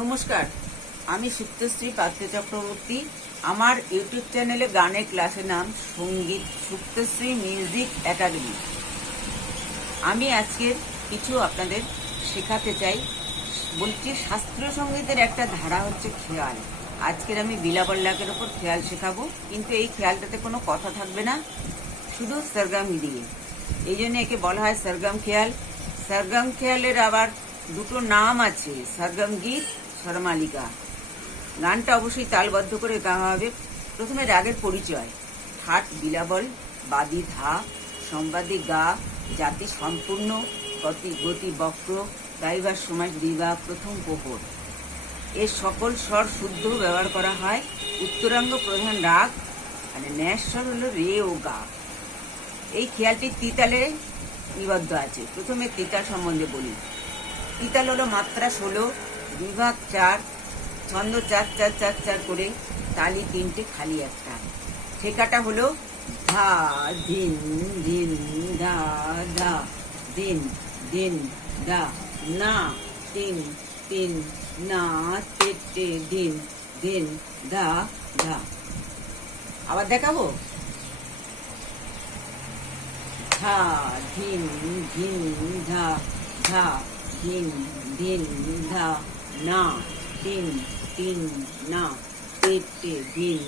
নমস্কার, আমি সুপ্তশ্রী পাত্র চক্রবর্তী। আমার ইউটিউব চ্যানেলে গানের ক্লাসের নাম সঙ্গীত সুপ্তশ্রী মিউজিক একাডেমি। আমি আজকের কিছু আপনাদের শেখাতে চাই। বলছি, শাস্ত্রীয় সঙ্গীতের একটা ধারা হচ্ছে খেয়াল। আজকের আমি বিলাবল্লাকের ওপর খেয়াল শেখাবো, কিন্তু এই খেয়ালটাতে কোনো কথা থাকবে না, শুধু সরগম দিয়ে। এই জন্য একে বলা হয় সরগম খেয়াল। সরগম খেয়ালের আবার দুটো নাম আছে, সরগম গীত, স্বরমালিকা। গানটা অবশ্যই তালবদ্ধ করে গাওয়া হবে। প্রথমে রাগের পরিচয়: ঠাট বিলাবল, বাদি ধা, সম্বাদী গা, জাতি সম্পূর্ণ, গতি বক্র, গাইবার সময় দ্বিবাগ, প্রথম প্রহর। এর সকল স্বর শুদ্ধ ব্যবহার করা হয়। উত্তরাঙ্গ প্রধান রাগ, মানে ন্যাস স্বর হলো রে ও গা। এই খেয়ালটি তিতালে নিবদ্ধ আছে। প্রথমে তিতাল সম্বন্ধে বলি। তিতাল হলো মাত্রা 16, বিভাগ 4, ছন্দ 4-4-4-4 করে, তালি 3টে, খালি একটা। ঠেকাটা হলো ধা ধিন ধিন ধা ধা, দিন দিন ধা, না তিন তিন, না তেটে দিন দিন ধা ধা। আবার দেখাবো। ধা ধিন ধিন ধা ধা, ধিন ধিন ধা, না তিন তিন, না তেটে দিন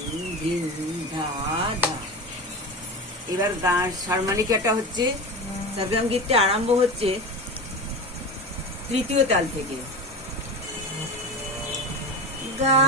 দিন ধা ধা। এবার গান স্বরমালিকাটা হচ্ছে, সরগম গীতটা আরম্ভ হচ্ছে তৃতীয় তাল থেকে। গা